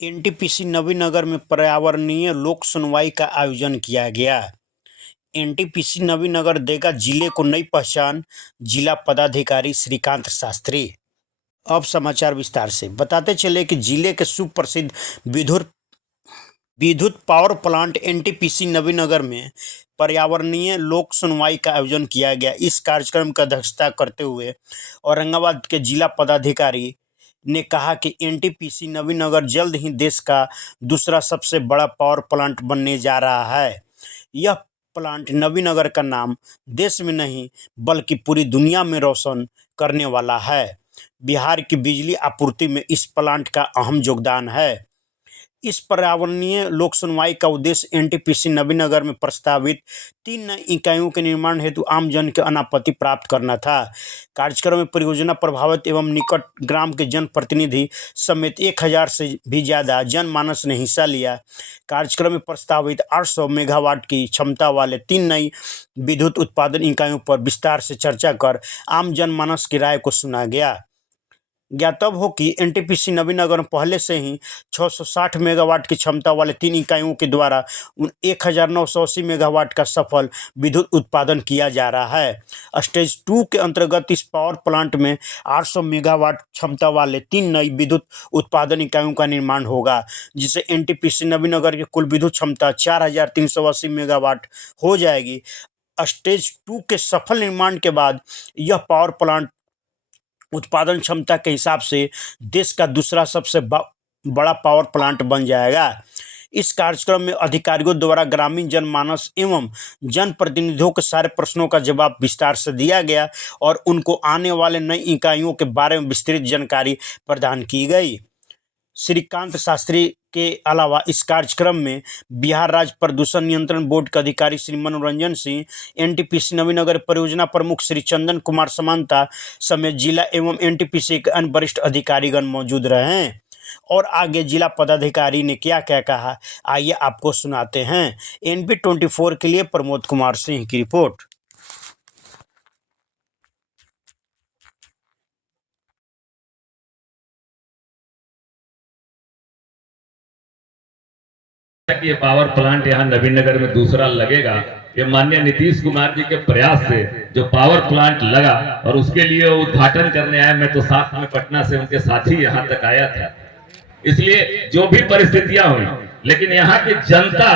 NTPC Navinagar में पर्यावरणीय लोक सुनवाई का आयोजन किया गया। एनटीपीसी नवीनगर देगा जिले को नई पहचान, जिला पदाधिकारी श्रीकांत शास्त्री। अब समाचार विस्तार से। बताते चले कि जिले के सुप्रसिद्ध विद्युत विद्युत पावर प्लांट एनटीपीसी नवीनगर में पर्यावरणीय लोक सुनवाई का आयोजन किया गया। इस कार्यक्रम की अध्यक्षता करते हुए औरंगाबाद के जिला पदाधिकारी ने कहा कि एनटीपीसी नवीनगर जल्द ही देश का दूसरा सबसे बड़ा पावर प्लांट बनने जा रहा है। यह प्लांट नवीनगर का नाम देश में नहीं बल्कि पूरी दुनिया में रोशन करने वाला है। बिहार की बिजली आपूर्ति में इस प्लांट का अहम योगदान है। इस पर्यावरणीय लोक सुनवाई का उद्देश्य एनटीपीसी नवीनगर में प्रस्तावित 3 नई इकाइयों के निर्माण हेतु आमजन की अनापत्ति प्राप्त करना था। कार्यक्रम में परियोजना प्रभावित एवं निकट ग्राम के जनप्रतिनिधि समेत 1000 से भी ज़्यादा जनमानस ने हिस्सा लिया। कार्यक्रम में प्रस्तावित 800 मेगावाट की क्षमता वाले 3 नई विद्युत उत्पादन इकाइयों पर विस्तार से चर्चा कर आम जनमानस की राय को सुना गया। ज्ञातव्य हो कि एनटीपीसी नवीनगर में पहले से ही 660 मेगावाट की क्षमता वाले 3 इकाइयों के द्वारा 1980 मेगावाट का सफल विद्युत उत्पादन किया जा रहा है। स्टेज 2 के अंतर्गत इस पावर प्लांट में 800 मेगावाट क्षमता वाले 3 नई विद्युत उत्पादन इकाइयों का निर्माण होगा, जिससे एनटीपीसी नवीनगर की कुल विद्युत क्षमता 4380 मेगावाट हो जाएगी। स्टेज 2 के सफल निर्माण के बाद यह पावर प्लांट उत्पादन क्षमता के हिसाब से देश का दूसरा सबसे बड़ा पावर प्लांट बन जाएगा। इस कार्यक्रम में अधिकारियों द्वारा ग्रामीण जनमानस एवं जनप्रतिनिधियों के सारे प्रश्नों का जवाब विस्तार से दिया गया और उनको आने वाले नई इकाइयों के बारे में विस्तृत जानकारी प्रदान की गई। श्रीकांत शास्त्री के अलावा इस कार्यक्रम में बिहार राज्य प्रदूषण नियंत्रण बोर्ड के अधिकारी श्री मनोरंजन सिंह, एनटीपीसी नवीनगर परियोजना प्रमुख श्री चंदन कुमार समांता समेत जिला एवं एनटीपीसी के अन्य वरिष्ठ अधिकारीगण मौजूद रहे। और आगे जिला पदाधिकारी ने क्या क्या कहा, आइए आपको सुनाते हैं। NB24 के लिए प्रमोद कुमार सिंह की रिपोर्ट। कि ये पावर प्लांट यहाँ नवीनगर में दूसरा लगेगा, ये माननीय नीतीश कुमार जी के प्रयास से जो पावर प्लांट लगा और उसके लिए उद्घाटन करने आए, मैं तो साथ में पटना से उनके साथी यहाँ तक आया था। इसलिए जो भी परिस्थितियां हुई, लेकिन यहाँ की जनता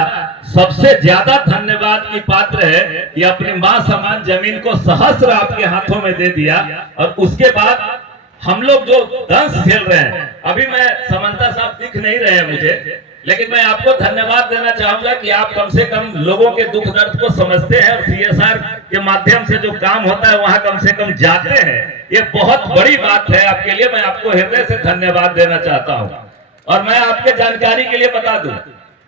सबसे ज्यादा धन्यवाद की पात्र है कि अपनी मां समान जमीन को सहस्र आपके हाथों में दे दिया। और उसके बाद हम लोग जो दंस खेल रहे हैं, अभी मैं समंता साहब दिख नहीं रहे हैं मुझे, लेकिन मैं आपको धन्यवाद देना चाहूंगा कि आप कम से कम लोगों के दुख दर्द को समझते हैं और CSR के माध्यम से जो काम होता है वहां कम से कम जाते हैं। ये बहुत बड़ी बात है आपके लिए, मैं आपको हृदय से धन्यवाद देना चाहता हूं। और मैं आपके जानकारी के लिए बता दूं,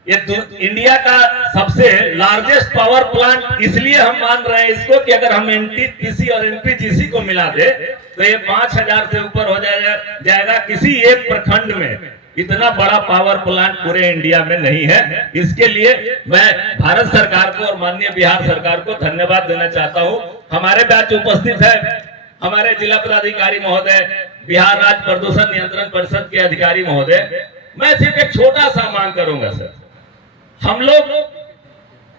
ये इंडिया का सबसे लार्जेस्ट पावर प्लांट इसलिए हम मान रहे हैं इसको कि अगर हम एनटीपीसी और एनपीजीसी को मिला दे तो ये 5000 से ऊपर हो जाएगा। किसी एक प्रखंड में इतना बड़ा पावर प्लांट पूरे इंडिया में नहीं है। इसके लिए मैं भारत सरकार को और माननीय बिहार सरकार को धन्यवाद देना चाहता हूं। हमारे बैच उपस्थित है हमारे जिला पदाधिकारी महोदय, बिहार राज्य प्रदूषण नियंत्रण परिषद के अधिकारी महोदय। मैं सिर्फ एक छोटा सा मांग करूंगा सर, हम लोग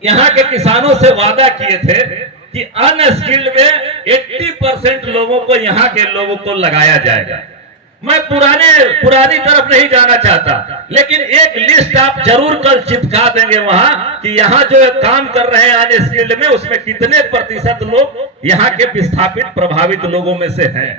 यहाँ के किसानों से वादा किए थे कि अनस्किल्ड में 80% लोगों को यहाँ के लोगों को लगाया जाएगा। मैं पुरानी तरफ नहीं जाना चाहता, लेकिन एक लिस्ट आप जरूर कल चिपका देंगे वहां कि यहाँ जो काम कर रहे हैं अनस्किल्ड में, उसमें कितने प्रतिशत लोग यहाँ के विस्थापित प्रभावित लोगों में से हैं।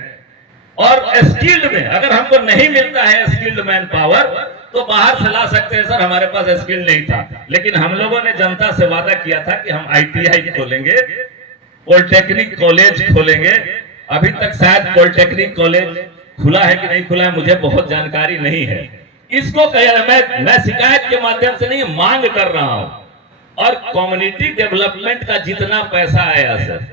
और स्किल्ड में अगर हमको नहीं मिलता है स्किल्ड मैन पावर तो बाहर से ला सकते हैं सर, हमारे पास स्किल नहीं था। लेकिन हम लोगों ने जनता से वादा किया था कि हम ITI खोलेंगे, पॉलिटेक्निक कॉलेज खोलेंगे। अभी तक शायद पॉलिटेक्निक कॉलेज खुला है कि नहीं खुला है मुझे बहुत जानकारी नहीं है। इसको मैं शिकायत के माध्यम से नहीं मांग कर रहा हूं। और कम्युनिटी डेवलपमेंट का जितना पैसा आया सर,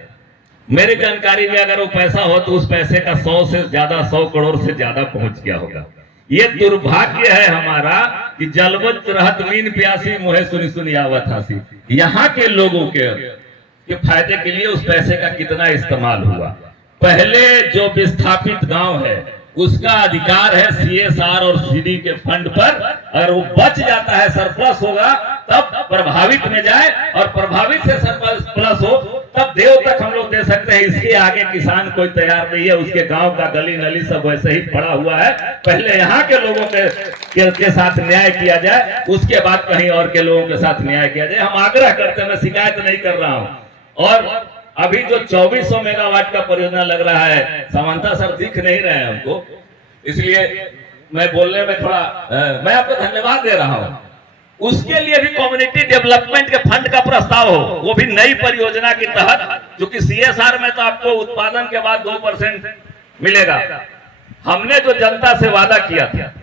मेरी जानकारी में अगर वो पैसा हो तो उस पैसे का 100 से ज्यादा 100 करोड़ से ज्यादा पहुंच गया होगा। ये दुर्भाग्य है हमारा कि जलवंत रहत मीन प्यासी मुहे सुनी सुनी आवत हंसी। यहाँ के लोगों के फायदे के लिए उस पैसे का कितना इस्तेमाल हुआ। पहले जो विस्थापित गांव है उसका अधिकार है CSR और CD के फंड पर। अगर वो बच जाता है, सरप्लस होगा, तब प्रभावित में जाए, और प्रभावित से सरप्लस हो तब देव तक हम लोग दे सकते हैं। इसके आगे किसान कोई तैयार नहीं है। उसके गांव का गली नली सब वैसे ही पड़ा हुआ है। पहले यहाँ के लोगों के साथ न्याय किया जाए, उसके बाद कहीं और के लोगों के साथ न्याय किया जाए। हम आग्रह करते हैं, मैं शिकायत नहीं कर रहा हूं। और अभी जो 2400 मेगावाट का परियोजना लग रहा है, समानता सर दिख नहीं रहे हैं हमको, इसलिए मैं बोलने में थोड़ा मैं आपको धन्यवाद दे रहा हूं। उसके लिए भी कम्युनिटी डेवलपमेंट के फंड का प्रस्ताव हो, वो भी नई परियोजना के तहत, क्योंकि CSR में तो आपको उत्पादन के बाद 2% मिलेगा। हमने जो जनता से वादा किया था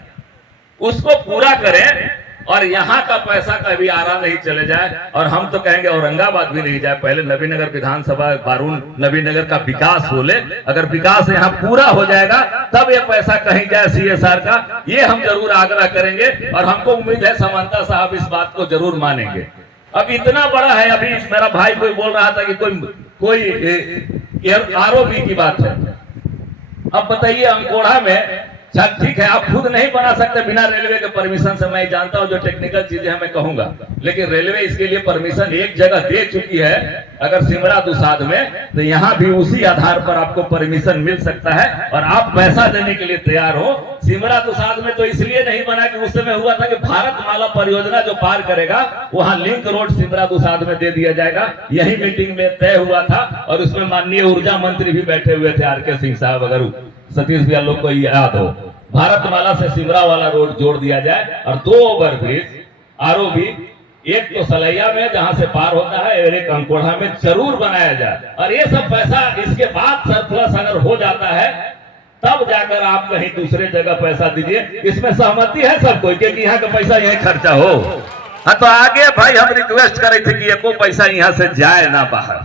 उसको पूरा करें, और यहाँ का पैसा कभी आरा नहीं चले जाए। और हम तो कहेंगे औरंगाबाद भी नहीं जाए, पहले नबीनगर विधानसभा बारून नबीनगर का विकास हो ले। अगर विकास यहाँ पूरा हो जाएगा तब ये पैसा कहीं जाए CSR का, ये हम जरूर आग्रह करेंगे। और हमको उम्मीद है समानता साहब इस बात को जरूर मानेंगे। अब इतना बड़ा है, अभी मेरा भाई कोई बोल रहा था कि कोई ROB की बात है। अब बताइए, अंकोड़ा में, चल ठीक है, आप खुद नहीं बना सकते बिना रेलवे के परमिशन से, मैं जानता हूं जो टेक्निकल चीजें हैं मैं कहूंगा, लेकिन रेलवे इसके लिए परमिशन एक जगह दे चुकी है। अगर सिमरा दुसाध में, तो यहाँ भी उसी आधार पर आपको परमिशन मिल सकता है, और आप पैसा देने के लिए तैयार हो। सिमरा दुसाध में तो इसलिए नहीं बना कि उस समय हुआ था कि भारतमाला परियोजना जो पार करेगा वहां लिंक रोड सिमरा दुसाध में दे दिया जाएगा। यही मीटिंग में तय हुआ था, और उसमें माननीय ऊर्जा मंत्री भी बैठे हुए थे, RK सिंह साहब। अगर सतीश भैया लोग को याद हो, भारतमाला से सिमरा वाला रोड जोड़ दिया जाए, और 2 ओवरब्रिज ROB, एक तो सलैया में जहां से पार होता है, और एक अंकोड़ा में जरूर बनाया जाए। और ये सब पैसा इसके बाद सरप्लस अगर हो जाता है तब जाकर आप कहीं दूसरे जगह पैसा दीजिए। इसमें सहमति है सबको कि यहाँ का पैसा यहीं खर्चा हो। हाँ, तो आगे भाई हम रिक्वेस्ट करे थे कि एको पैसा यहाँ से जाए ना बाहर,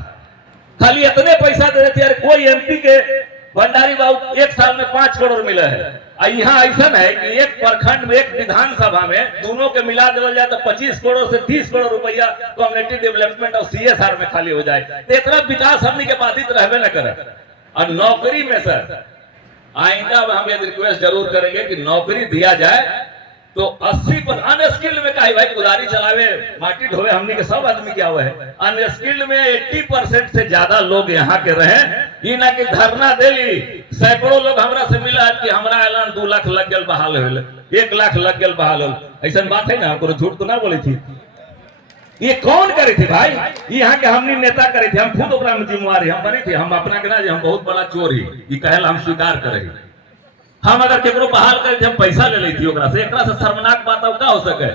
खाली इतने पैसा दे देते यार। कोई MP के भंडारी बाबू 1 साल में 5 करोड़ मिला है, और यहाँ ऐसा है कि एक प्रखंड में, एक विधानसभा में दोनों के मिला दिया जाए तो 25 करोड़ से 30 करोड़ रुपया कम्युनिटी डेवलपमेंट और CSR में खाली हो जाए। तो इतना विकास हमने के बाधित रहबे न करे। और नौकरी में सर आइंदा हम ये रिक्वेस्ट जरूर करेंगे कि नौकरी दिया जाए तो 80% अनस्किल्ड में कहीं भाई कुदारी चलावे, माटी ढोवे, हमने के सब आदमी क्या हुआ है। अनस्किल्ड में 80% से ज्यादा लोग यहाँ के रहे। ये ना कि धरना देली, सैकड़ों लोग हमरा से मिला कि हमरा ऐलान 2 लाख लग गल बहाल होल, 1 लाख लग गल बहाल होल। ऐसा बात है ना, हमको झूठ तो ना बोली थी। ये कौन करे थे भाई? यहाँ के हमने नेता करे थे, हम खुद ओकरा में जिम्मेवारी हम बने थे। हम अपना के ना हम बहुत बड़ा चोर ही, ये कहल हम स्वीकार करे। हम अगर केकरो बहाल करे थे, हम पैसा ले ली थी ओकरा से। एकरा से शर्मनाक बात अब का हो सके?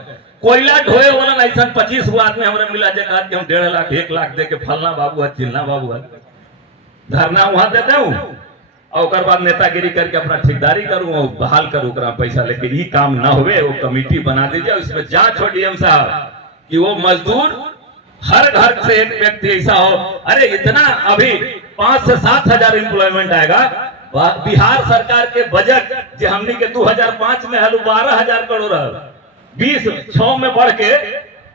कोयला ढोए वाला ऐसा 25 गो आदमी हमरा मिला जे कहा कि हम 1.5 लाख 1 लाख दे के फलना बाबू है, चिल्ला बाबू है, धरना वहां दे दूं, और ओकर बाद नेतागिरी करके अपना ठेकेदारी करूं और बहाल करूं ओकरा पैसा लेके। ये काम ना हुए, वो कमेटी बना दीजिए, उसमें जांच हो DM साहब कि वो मजदूर हर घर से एक व्यक्ति ऐसा हो। अरे इतना अभी 5 से 7 हजार एम्प्लॉयमेंट आएगा। बिहार सरकार के बजट जो हमने के 2005 में हल 12,000 करोड़, 2006 में बढ़ के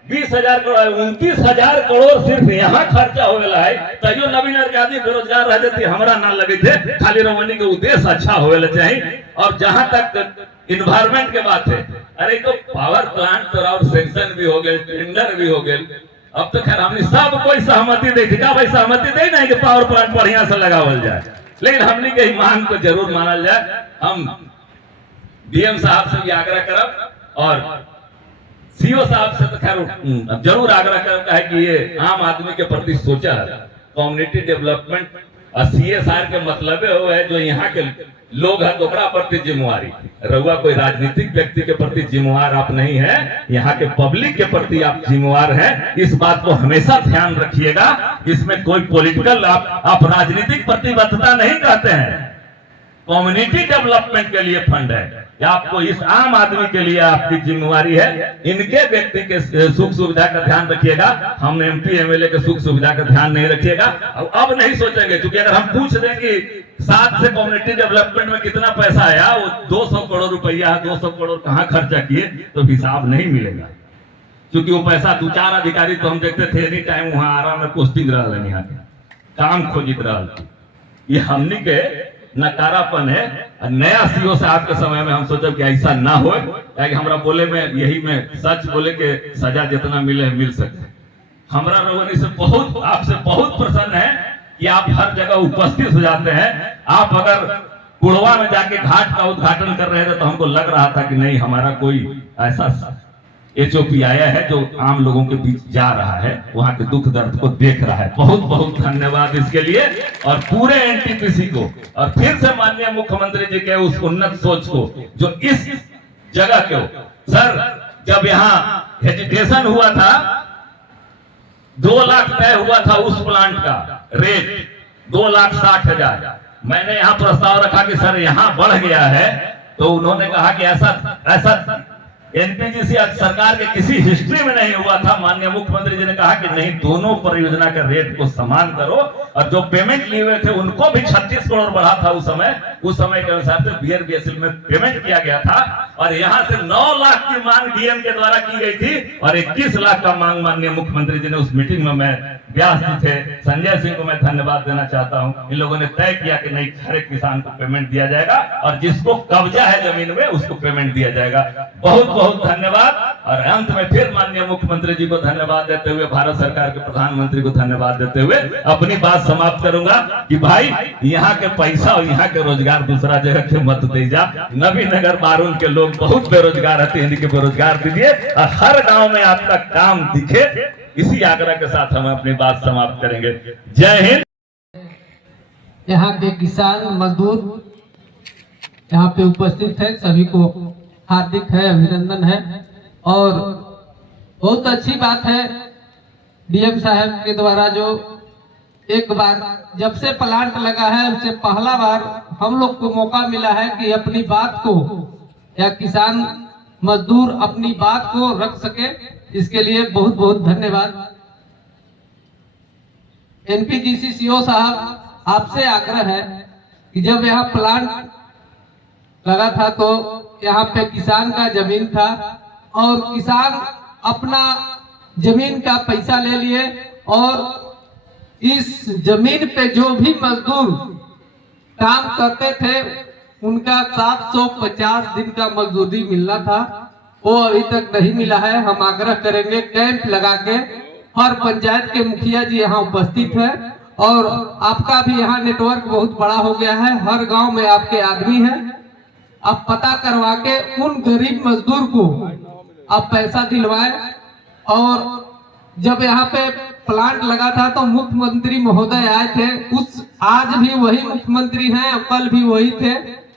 20,000 करोड़, 29,000 करोड़ सिर्फ यहाँ खर्चा हो गया है। तैयो नवीनगर के आदमी बेरोजगार रह जाते, हमरा ना लगे थे। खाली रोमनी के उद्देश्य अच्छा होवे चाहिए। और जहां तक इन्वायरमेंट के बात है, अरे तो पावर प्लांट तो और सेंक्शन भी हो गए, टेंडर भी हो गए। अब तो खैर हमने सब कोई सहमति दे दी का भाई, सहमति दे नहीं कि पावर प्लांट बढ़िया से लगावल जाए, लेकिन हमने के मांग को जरूर मानल जाए। हम DM साहब से भी आग्रह करब, और CO साहब से तो खैर जरूर आग्रह करता है कि ये आम आदमी के प्रति सोचा है। कम्युनिटी डेवलपमेंट और CSR के मतलब है जो यहाँ के लोग हैं ओकरा प्रति जिम्मेवारी। रहुआ कोई राजनीतिक व्यक्ति के प्रति जिम्मेवार आप नहीं है, यहाँ के पब्लिक के प्रति आप जिम्मेवार हैं। इस बात को हमेशा ध्यान रखिएगा। इसमें कोई पॉलिटिकल आप राजनीतिक प्रतिबद्धता नहीं कहते हैं। कम्युनिटी डेवलपमेंट के लिए फंड है, आपको इस आम आदमी के लिए आपकी जिम्मेवारी है। इनके व्यक्ति के सुख सुविधा का ध्यान रखिएगा। हम MP MLA के सुख सुविधा का ध्यान नहीं रखिएगा। अब नहीं सोचेंगे, क्योंकि अगर हम पूछ दें कि 7 से कम्युनिटी डेवलपमेंट में कितना पैसा आया, वो 200 करोड़ रुपया, 200 करोड़ कहाँ खर्चा किए, तो हिसाब नहीं मिलेगा। क्योंकि वो पैसा 2-4 अधिकारी तो हम देखते थे एनी टाइम वहां आराम में पोस्टिंग रहा, यहाँ काम खोजित रहा। ये हमने के नकारापन है। नया सीओ साहब के समय में हम सोचे कि ऐसा ना हो, ताकि हमरा बोले में यही में सच बोले के सजा जितना मिले मिल सके। हमरा रोगनी से बहुत आपसे बहुत प्रसन्न है कि आप हर जगह उपस्थित हो जाते हैं। आप अगर कुड़वा में जाके घाट का उद्घाटन कर रहे थे तो हमको लग रहा था कि नहीं, हमारा कोई ऐसा एचओपी आया है जो आम लोगों के बीच जा रहा है, वहां के दुख दर्द को देख रहा है। बहुत बहुत धन्यवाद इसके लिए और पूरे एनटीपीसी को, और फिर से माननीय मुख्यमंत्री जी के उस उन्नत सोच को जो इस जगह को, सर जब यहाँ हेजिटेशन हुआ था 2 लाख तय हुआ था उस प्लांट का रेट 2,60,000। मैंने यहाँ प्रस्ताव रखा कि सर यहाँ बढ़ गया है, तो उन्होंने कहा कि ऐसा एनपीजीसी सरकार के किसी हिस्ट्री में नहीं हुआ था। माननीय मुख्यमंत्री जी ने कहा कि नहीं, दोनों परियोजना के रेट को समान करो, और जो पेमेंट लिए हुए थे उनको भी 36 करोड़ बढ़ा था उस समय के अनुसार से बीआरबीएसएल में पेमेंट किया गया था। और यहाँ से 9 लाख की मांग डीएम के द्वारा की गई थी और 21 लाख का मांग माननीय मुख्यमंत्री जी ने उस मीटिंग में, मैं व्यास जी थे, संजय सिंह को मैं धन्यवाद देना चाहता हूँ। इन लोगों ने तय किया कि नहीं, हर एक किसान को पेमेंट दिया जाएगा और जिसको कब्जा है जमीन में उसको पेमेंट दिया जाएगा। बहुत बहुत धन्यवाद। और अंत में फिर माननीय मुख्यमंत्री जी को धन्यवाद देते हुए, भारत सरकार के प्रधानमंत्री को धन्यवाद देते हुए अपनी बात समाप्त करूंगा कि भाई यहाँ के पैसा और यहाँ के रोजगार दूसरा जगह के मत दे जा। नवीनगर बारून के लोग बहुत बेरोजगार रहते हैं, इनके बेरोजगार दीजिए और हर गांव में आपका काम दिखे। इसी आग्रह के साथ हम अपनी बात समाप्त करेंगे। जय हिंद। यहाँ के किसान मजदूर यहाँ पे उपस्थित है, सभी को हार्दिक है अभिनंदन है। और बहुत अच्छी बात है डीएम साहब के द्वारा जो एक बार जब से प्लांट लगा है उससे पहला बार हम लोग को मौका मिला है कि अपनी बात को, या किसान मजदूर अपनी बात को रख सके। इसके लिए बहुत बहुत धन्यवाद। एनपीजीसी सीओ साहब, आपसे आग्रह है कि जब यहाँ प्लांट लगा था तो यहाँ पे किसान का जमीन था और किसान अपना जमीन का पैसा ले लिए और इस जमीन पे जो भी मजदूर काम करते थे उनका 750 दिन का मजदूरी मिलना था, वो अभी तक नहीं मिला है। हम आग्रह करेंगे कैंप लगा के, हर पंचायत के मुखिया जी यहाँ उपस्थित है और आपका भी यहाँ नेटवर्क बहुत बड़ा हो गया है, हर गांव में आपके आदमी हैं। आप पता करवा के उन गरीब मजदूर को आप पैसा दिलवाएं। और जब यहाँ पे प्लांट लगा था तो मुख्यमंत्री महोदय आए थे, आज भी वही मुख्यमंत्री हैं, कल भी वही थे।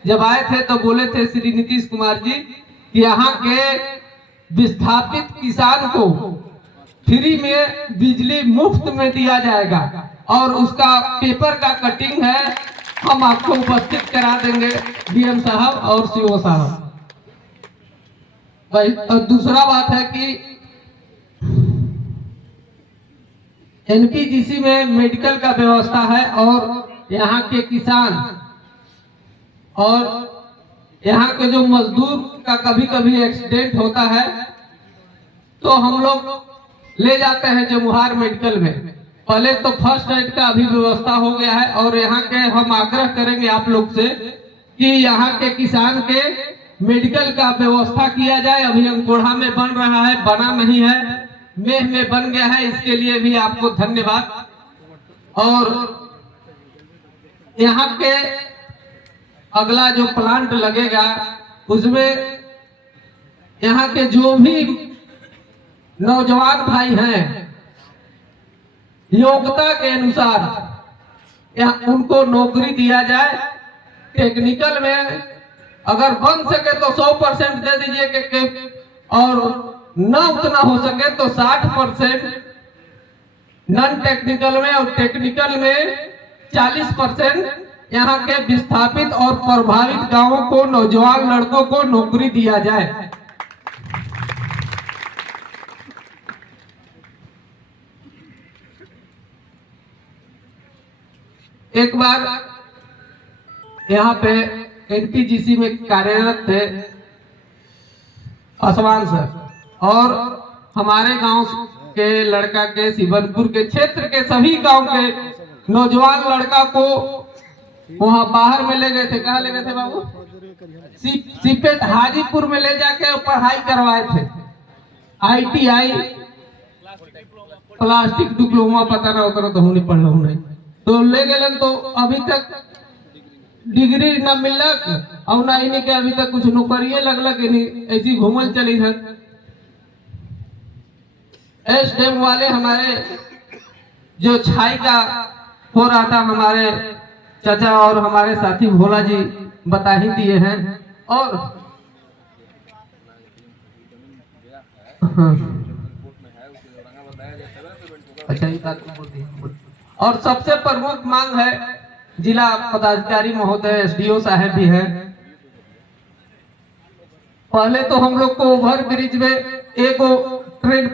जब आए थे तो बोले थे श्री नीतीश कुमार जी कि यहाँ के विस्थापित किसान को फ्री में बिजली मुफ्त में दिया जाएगा और उसका पेपर का कटिंग है, हम आपको उपस्थित करा देंगे डीएम साहब और सीओ साहब। और दूसरा बात है कि एनपीजीसी में मेडिकल का व्यवस्था है और यहाँ के किसान और यहाँ के जो मजदूर का कभी कभी एक्सीडेंट होता है तो हम लोग ले जाते हैं जमुहार मेडिकल में। पहले तो फर्स्ट एड का अभी व्यवस्था हो गया है और यहाँ के हम आग्रह करेंगे आप लोग से कि यहाँ के किसान के मेडिकल का व्यवस्था किया जाए। अभी अंकोढ़ा में बन रहा है, बना नहीं है, मेह में बन गया है, इसके लिए भी आपको धन्यवाद। और यहाँ के अगला जो प्लांट लगेगा उसमें यहाँ के जो भी नौजवान भाई हैं योग्यता के अनुसार उनको नौकरी दिया जाए। टेक्निकल में अगर बन सके तो 100% दे दीजिए और न उतना हो सके तो 60% नॉन टेक्निकल में और टेक्निकल में 40% यहाँ के विस्थापित और प्रभावित गांवों को, नौजवान लड़कों को नौकरी दिया जाए। एक बार यहाँ पे एनपीजीसी में कार्यरत थे आसवान सर और हमारे गांव के लड़का के, शिवनपुर के क्षेत्र के सभी गांव के नौजवान लड़का को वहाँ बाहर में ले गए थे। कहाँ ले गए थे बाबू? सीपेट हाजीपुर में ले जाके पढ़ाई करवाए थे। ITI प्लास्टिक डिप्लोमा पता ना उतना तो हमने पढ़ रहा नहीं, तो ले गए तो अभी तक डिग्री न मिलक और ना इन्हीं के अभी तक कुछ नौकरिये लगलक, ऐसी घूमल चली है। SDM वाले हमारे जो छाई का हो रहा था, हमारे चाचा और हमारे साथी भोला जी बता ही दिए हैं। और अच्छा ये बात बोल दी। और सबसे प्रमुख मांग है, जिला पदाधिकारी महोदय SDO साहब भी हैं। पहले तो हम लोग को ओवर ब्रिज में एक ट्रेन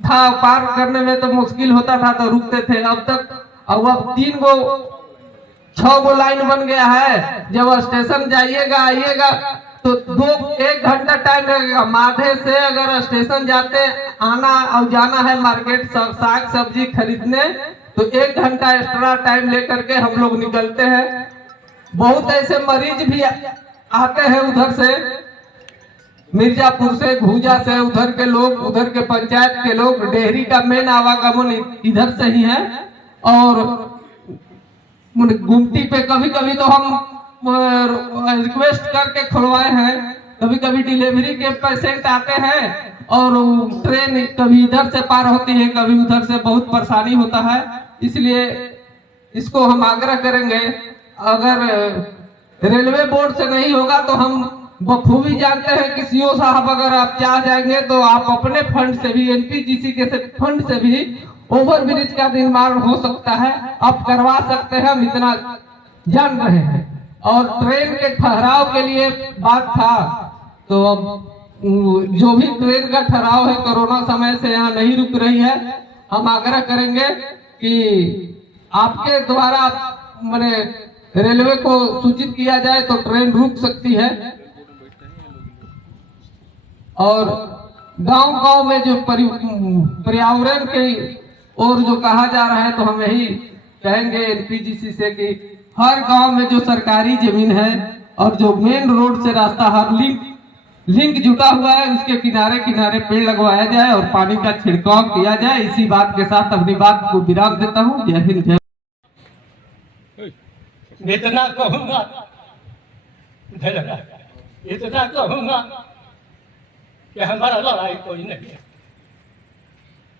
था, पार करने में तो मुश्किल होता था तो रुकते थे। अब 3 गो 6 गो लाइन बन गया है। जब स्टेशन जाइएगा आइएगा तो 1 घंटा टाइम लगेगा। माधे से अगर स्टेशन जाते आना और जाना है मार्केट साग सब्जी खरीदने तो 1 घंटा एक्स्ट्रा टाइम लेकर के हम लोग निकलते हैं। बहुत ऐसे मरीज भी आते हैं उधर से, मिर्जापुर से, भूजा से, उधर के लोग, उधर के पंचायत के लोग। डेहरी का मेन आवागमन इधर से ही है। और गुमटी पे कभी कभी तो हम रिक्वेस्ट करके खुलवाए हैं। कभी कभी डिलीवरी के पेशेंट आते हैं और ट्रेन कभी इधर से पार होती है, कभी उधर से, बहुत परेशानी होता है। इसलिए इसको हम आग्रह करेंगे, अगर रेलवे बोर्ड से नहीं होगा तो हम बखूबी जानते हैं कि CO साहब अगर आप चाह जाएंगे तो आप अपने फंड से भी, NPGC के फंड से भी ओवर ब्रिज का निर्माण हो सकता है, आप करवा सकते हैं, हम इतना जान रहे हैं। और ट्रेन के ठहराव के लिए बात था, तो अब जो भी ट्रेन का ठहराव है कोरोना समय से यहाँ नहीं रुक रही है। हम आग्रह करेंगे कि आपके द्वारा मैंने रेलवे को सूचित किया जाए तो ट्रेन रुक सकती है। और गांव-गांव में जो पर्यावरण के और जो कहा जा रहा है, तो हम यही कहेंगे NPGC से कि हर गांव में जो सरकारी जमीन है और जो मेन रोड से रास्ता हर लिंक जुटा हुआ है, उसके किनारे किनारे पेड़ लगवाया जाए और पानी का छिड़काव किया जाए। इसी बात के साथ अपनी बात को विराम देता हूँ। जय हिंद, जय। इतना कहूँगा, इतना कहूँगा कि हमारा लड़ाई कोई नहीं है।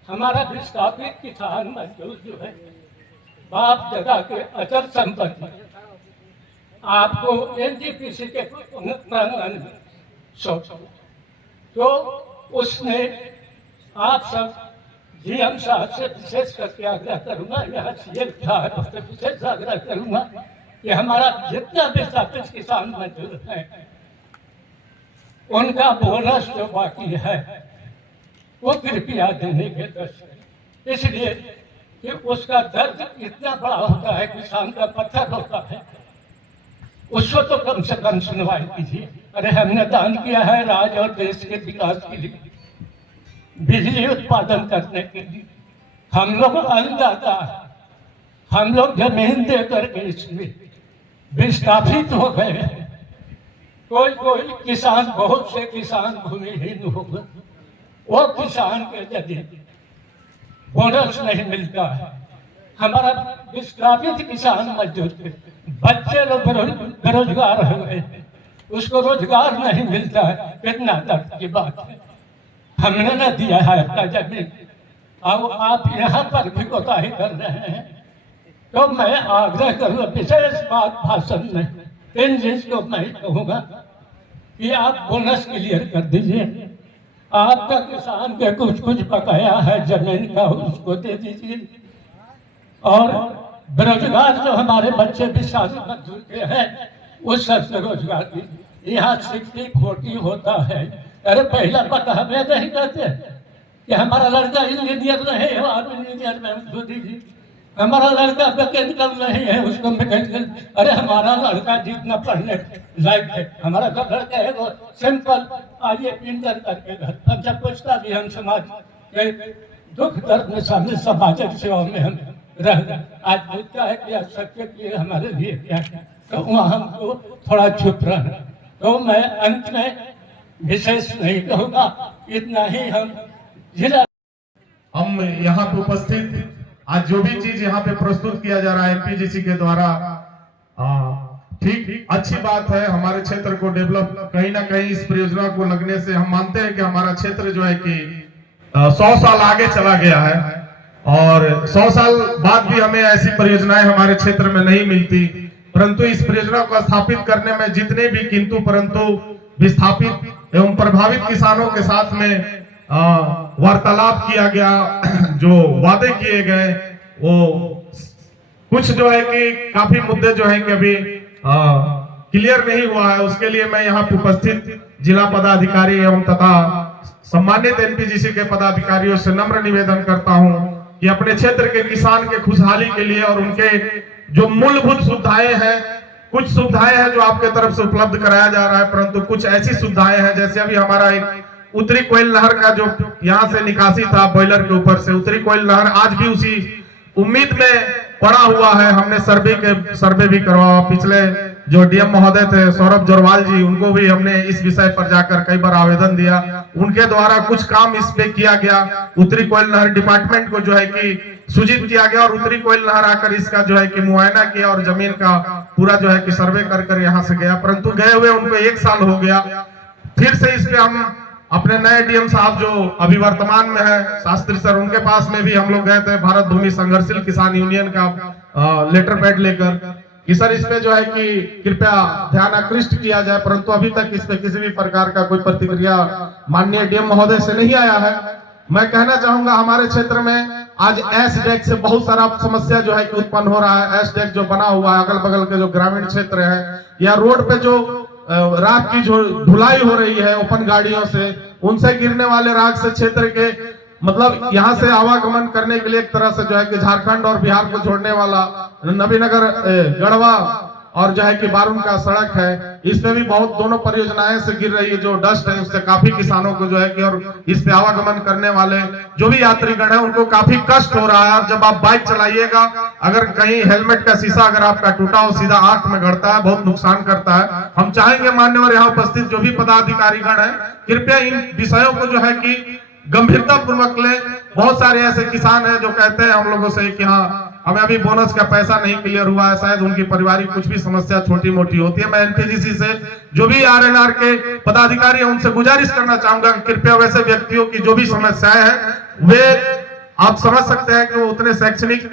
हमारा विस्थापित किसान मजदूर जो है, बाप दादा के अचल संपत्ति आपको NTPC के प्रांगण में सौंपा, तो उसने आप सब GM साहब से विशेष करके आग्रह करूँगा, यहाँ CM साहब से विशेष आग्रह करूँगा कि हमारा जितना विस्थापित किसान मजदूर हैं उनका बोनस जो बाकी है वो कृपया देने के दर्शन, इसलिए कि उसका दर्द इतना बड़ा होता है, किसान का पत्थर होता है, उसको तो कम से कम सुनवाई कीजिए। अरे हमने दान किया है राज्य और देश के विकास के लिए, बिजली उत्पादन करने के लिए, हम लोग अन्नदाता है, हम लोग जमीन दे करके इसमें विस्थापित हो गए हैं। कोई किसान, बहुत से किसान भूमिहीन हो गए, वो किसान के यदि बोनस नहीं मिलता है, हमारा विस्थापित किसान मजदूर के बच्चे लोग बेरोजगार हो गए, उसको रोजगार नहीं मिलता है, कितना दर्द की बात है। हमने न दिया है अपना जमीन, अब आप यहाँ पर भी कोताही कर रहे हैं, तो मैं आग्रह करूँगा, विशेष बात भाषण में इन चीज़ को मैं कहूँगा कि आप बोनस क्लियर कर दीजिए। आपका किसान के कुछ बकाया है जमीन का, उसको दे दीजिए। और बेरोजगार जो हमारे बच्चे भी शादी मजदूर के हैं, उस सबसे रोजगार दीजिए। यहाँ शिक्षी खोटी होता है। अरे पहला पता हमें नहीं कहते कि हमारा लड़का इंजीनियर नहीं है, आप इंजीनियर में उसको दीजिए। हमारा लड़का मैकेनिकल नहीं है, उसको मैकेनिकल। अरे हमारा लड़का जितना पढ़ने लायक है, हमारा तो लड़का है वो सिंपल आइए इंटर करके घर। अच्छा पूछता भी हम समाज के दुख दर्द में शामिल, सामाजिक सेवा में हम रह गए। आज पूछता है कि सत्य के हमारे लिए क्या है, तो वहाँ हमको थोड़ा चुप रहना। तो मैं अंत में विशेष नहीं कहूँगा, इतना ही हम जिला हम यहाँ पे उपस्थित आज जो भी चीज यहाँ पे प्रस्तुत किया जा रहा है एमपीजीसी के द्वारा, ठीक अच्छी बात है। हमारे क्षेत्र को डेवलप कहीं ना कहीं इस परियोजना को लगने से हम मानते हैं कि हमारा क्षेत्र जो है कि 100 साल आगे चला गया है, और 100 साल बाद भी हमें ऐसी परियोजनाएं हमारे क्षेत्र में नहीं मिलती। परंतु इस परियोजना को स्थापित करने में जितने भी किंतु परंतु विस्थापित एवं प्रभावित किसानों के साथ में वार्तालाप किया गया, जो वादे किए गए वो कुछ जो है कि काफी मुद्दे जो है कि अभी क्लियर नहीं हुआ है। उसके लिए मैं यहाँ पे उपस्थित जिला पदाधिकारी एवं तथा सम्मानित एनपीजीसी के पदाधिकारियों से नम्र निवेदन करता हूँ कि अपने क्षेत्र के किसान के खुशहाली के लिए और उनके जो मूलभूत सुविधाएं हैं, कुछ सुविधाएं हैं जो आपके तरफ से उपलब्ध कराया जा रहा है, परंतु कुछ ऐसी सुविधाएं हैं जैसे अभी हमारा एक उत्तरी कोयल नहर का जो यहाँ से निकासी था बॉयलर के ऊपर से, उत्तरी कोयल नहर आज भी उसी उम्मीद में पड़ा हुआ है। हमने सर्वे भी करवाया, पिछले जो डीएम महोदय थे सौरभ जोरवाल जी, उनको भी हमने इस विषय पर जाकर कई बार आवेदन दिया, उनके द्वारा कुछ काम इस पे किया गया। उत्तरी कोयल नहर डिपार्टमेंट को जो है कि सूचित किया गया और उत्तरी कोयल नहर आकर इसका जो है कि मुआयना किया और जमीन का पूरा जो है कि सर्वे कर यहाँ से गया, परंतु गए हुए उनको 1 साल हो गया। फिर से इस पे हम अपने नए डीएम साहब जो अभी वर्तमान में है शास्त्री सर, उनके पास में भी हम लोग गए थे भारत भूमि संघर्षशील किसान यूनियन का लेटर पैड लेकर कि सर इस पे जो है कि कृपया ध्यान आकृष्ट किया जाए, परंतु अभी तक इस पे किसी भी प्रकार का कोई प्रतिक्रिया माननीय डीएम महोदय से नहीं आया है। मैं कहना चाहूंगा हमारे क्षेत्र में आज एस डेक से बहुत सारा समस्या जो है कि उत्पन्न हो रहा है। एस डेक जो बना हुआ है अगल बगल के जो ग्रामीण क्षेत्र है या रोड पे जो राख की जो धुलाई हो रही है ओपन गाड़ियों से, उनसे गिरने वाले राख से क्षेत्र के मतलब यहाँ से आवागमन करने के लिए एक तरह से जो है कि झारखंड और बिहार को जोड़ने वाला नबीनगर गढ़वा और जो है कि बारून का सड़क है, इस पे भी बहुत दोनों परियोजनाएं से गिर रही है। जो डस्ट है उससे काफी किसानों को जो है कि और इस पे आवागमन करने वाले जो भी यात्रीगण है उनको काफी कष्ट हो रहा है। और जब आप बाइक चलाइएगा, अगर कहीं हेलमेट का शीशा अगर आपका टूटा हो सीधा आंख में गड़ता है, बहुत नुकसान करता है। हम चाहेंगे मान्यवर यहाँ उपस्थित जो भी पदाधिकारीगण है कृपया इन विषयों को जो है कि गंभीरता पूर्वक ले। बहुत सारे ऐसे किसान हैं जो कहते हैं हम लोगों से कि हाँ हमें अभी बोनस का पैसा नहीं क्लियर हुआ है, शायद उनकी पारिवारिक कुछ भी समस्या छोटी मोटी होती है। मैं एनपीजीसी से जो भी आरएनआर के पदाधिकारी हैं उनसे गुजारिश करना चाहूंगा कि कृपया वैसे व्यक्तियों की जो भी समस्याएं हैं वे आप समझ सकते हैं कि वो उतने शैक्षणिक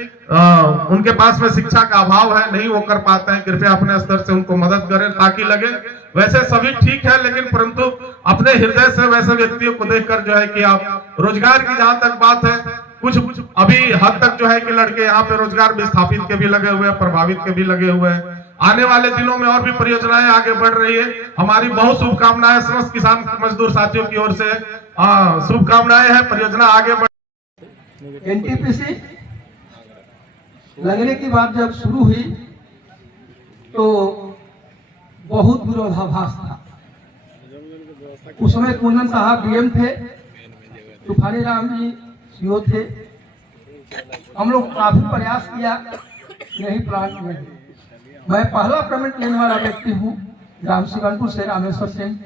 उनके पास में शिक्षा का अभाव है, नहीं वो कर पाते हैं, कृपया अपने स्तर से उनको मदद करें ताकि लगे वैसे सभी ठीक है, लेकिन परंतु अपने हृदय से वैसे व्यक्तियों को देखकर जो है कि आप रोजगार की जहां तक बात है, कुछ अभी हद तक जो है कि लड़के यहाँ पे रोजगार विस्थापित के भी लगे हुए हैं, प्रभावित के भी लगे हुए हैं। आने वाले दिनों में और भी परियोजनाएं आगे बढ़ रही है। हमारी बहुत शुभकामनाएं समस्त किसान मजदूर साथियों की ओर से शुभकामनाएं हैं, परियोजना आगे बढ़। एनटीपीसी लगने की बात जब शुरू हुई तो बहुत विरोधाभास था। उस समय कुंदन साहब डीएम थे, तूफानी राम जी सीओ थे। हम लोग काफी प्रयास किया, नहीं प्लांट में। मैं पहला पेमेंट लेने वाला व्यक्ति हूँ ग्राम शिवनपुर से रामेश्वर सिंह।